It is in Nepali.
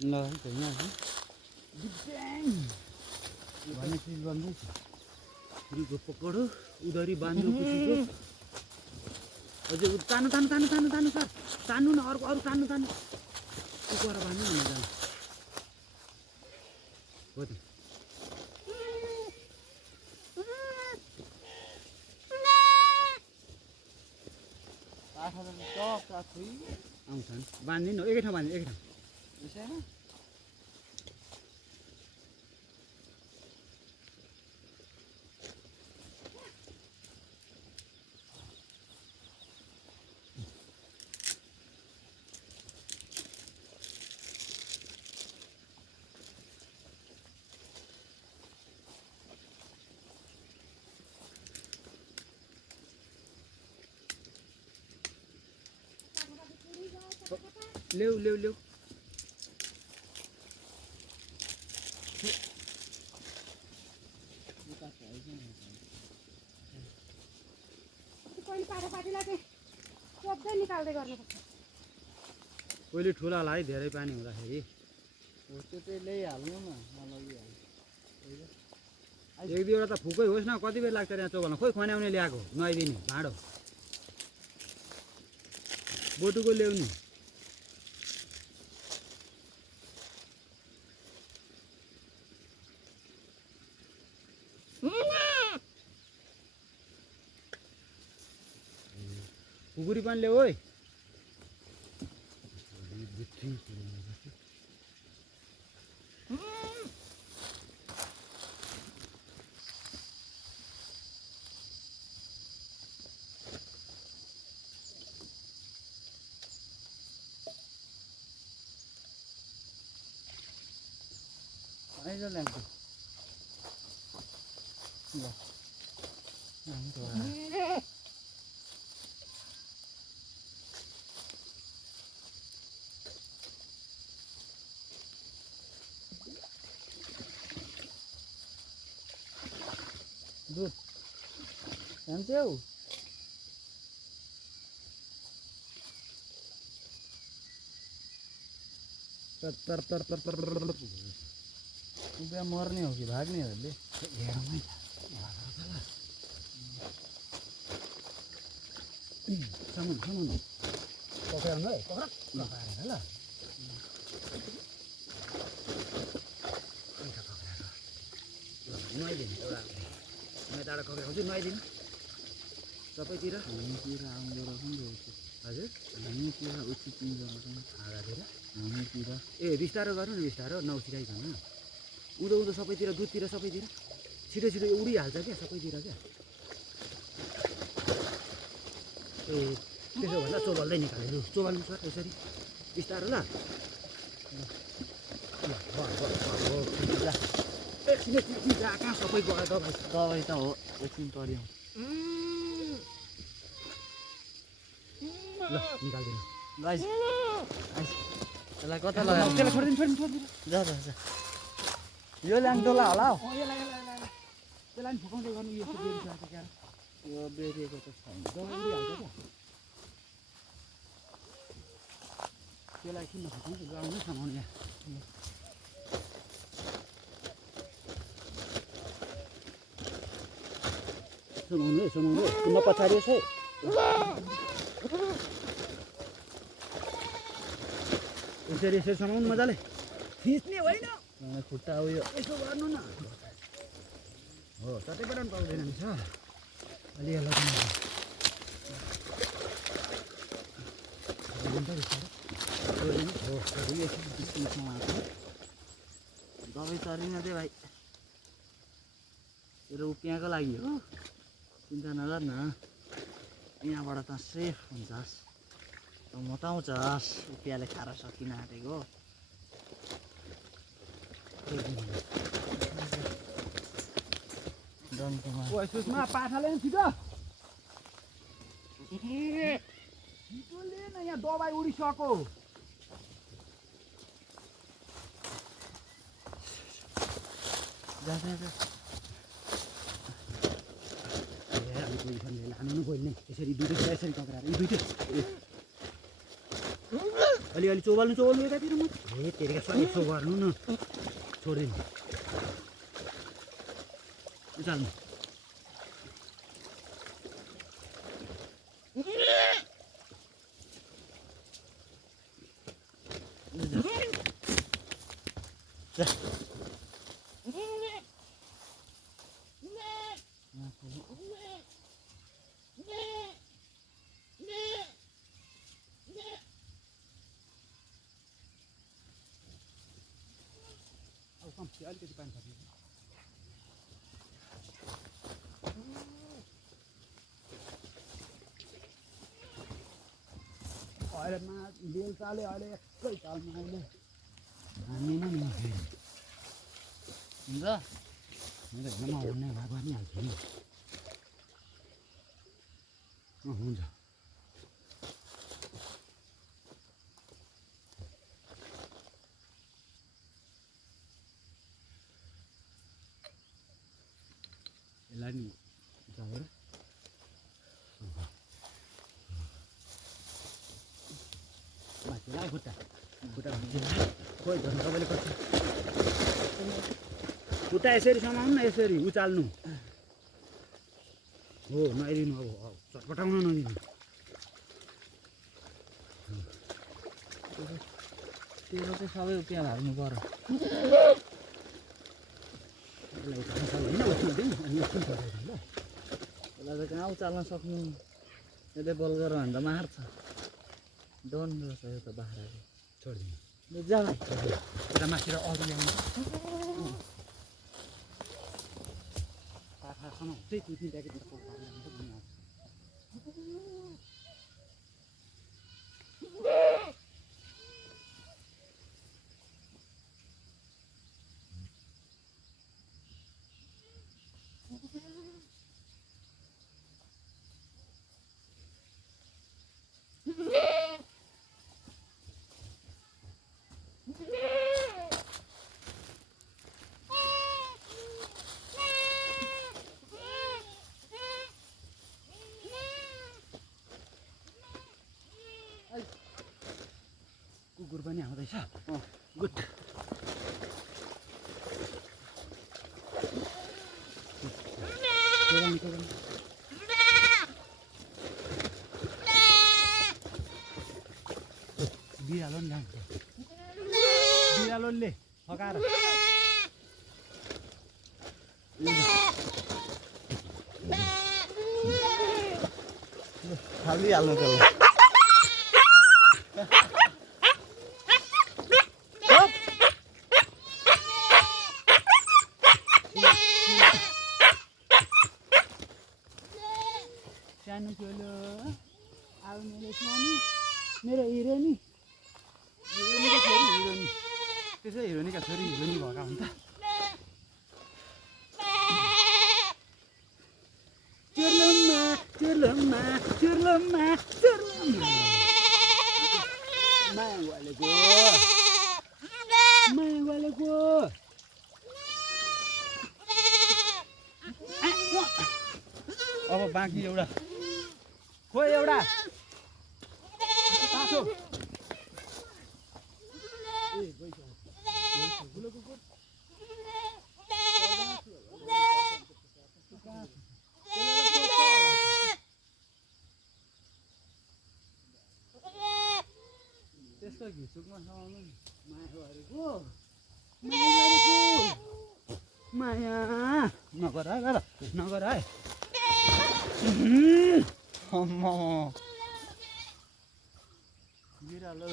ल त यहाँ छ डिब्याङ भन्ने चिज बन्दैछ छुरीको पकडो उधरी बाँध्नु खुसीको अझै तान्नु तान्नु तान्नु तान्नु तान्नु सर तान्नु न अर्को अरू तान्नु तान्नु उपर बाँध्नु न मजाले हो त आउँछन् बाँधिदिनु एकै ठाउँ बाँधिदिनु एकै ठाउँ ल्याउ ल्याउ ल्याउ पहिले ठुलालाई धेरै पानी हुँदाखेरि त्यो चाहिँ ल्याइहाल्नु न नलगिहाल्नु एक दुईवटा त फुकै होस् न कति बेर लाग्छ यहाँ चौबलमा खोइ खन्याउने ल्याएको नुहाइदिने भाँडो बोटुको ल्याउने खुकुरी पनि ल्याऊ है आइज ल्याङ्को ल दुध खान्छौ उब्या मर्ने हो कि भाग्नेहरूले हेरौँ है सामान सामान पक्राउनु है पक्र लगाएर ल नुहाइदिनु एउटा म यताबाट पक्राउँछु नुहाइदिनु सबैतिर हामीतिर आउँदो रहेछ हजुर हामीतिर उचित रहेछ आधातिर हामीतिर ए बिस्तारो गर्नु न बिस्तारो नउसिराइकन उँधो उँधो सबैतिर दुधतिर सबैतिर छिटो छिटो उडिहाल्छ क्या सबैतिर क्या ए त्यसो भन्दा चोबल्दै निकाल्नु चोबल्नु सर यसरी बिस्तारो ल कहाँ सबै गयो दबाई त हो एकछिन पर्यो ल निकालिदिनु गाइस यसलाई कता लगायो त्यसलाई छोडिदिनु जा जा जा यो ल्याङ्टोला होला हौ त्यसलाई पनि फुकाउँदै गर्नु यो बेरिरहेको क्या यो बेरिएको त छैन उडिहाल्छ क्या त्यसलाई किन फुकाउँछ गाउँमै समाउनु यहाँ समाउनु है किन पछाडि छ यसरी यसरी समाउनु मजाले थिच्ने होइन खुट्टा उयो यसो गर्नु न हो ततैबाट पनि पाउँदैन नि सर अलि दबाई चरिन दे भाइ तेरो उपियाँको लागि हो चिन्ता नगर न यहाँबाट त सेफ हुन्छस् त मोटाउँछस् उपियाँले खाएर सकिन आँटेको सुषमा पाठाले छिटो छिटो ले न यहाँ दबाई उडिसक्यो जा जा जा लानु न पहिले यसरी दुईटै यसरी पक्राएर यी दुईटै अलिअलि चोबाल्नु यतातिर म ए तेरिका सबै यसो गर्नु न छोडिदिनु उचाल्नु अलिकति पानी थपिदिनु अहिले बेल चाल्यो अहिले एकै तालमा अहिले हान्दैन नि फेरि हुन्छ मेरो घरमा हुने भए भनिहाल्छु नि हुन्छ यसलाई नि उचालेर माथिलाई खुट्टा खुट्टा खोइ झन् तपाईँले कति खुट्टा यसरी समाउनु न यसरी उचाल्नु हो नआइदिनु अब चटपटाउन नदिनु तेरो चाहिँ सबै उपिया हाल्नु पर्यो यसलाई त कहाँ उचाल्न सक्नु यतै बल गरेर भन्दा मार्छ डन रहेछ यो त बाख्राको छोडिदिनु जा भाइ यता माथि अरू ल्याउनु पाखासम्म चाहिँ 2-3 प्याकेट कुकुर पनि आउँदैछ गुड बिरालो नि ल्याउँछ बिरालोले फकाएर हालिहाल्नु त्यसलाई सानो चोलो अब मेरो सानो मेरो हिरोनी हिरोनीको छोरी हिरोनी त्यसै हिरोनीका छोरी हिरोनी भएका हुन् त चुर्लुम्मा चुर्लुम्मा चुर्लुम्मा चुर्लुम्मा माया वालेको अब बाँकी एउटा खोइ एउटा पाँचो त्यसको घिचुकमा समाउनु माया नगर है ल नगर है बिरालो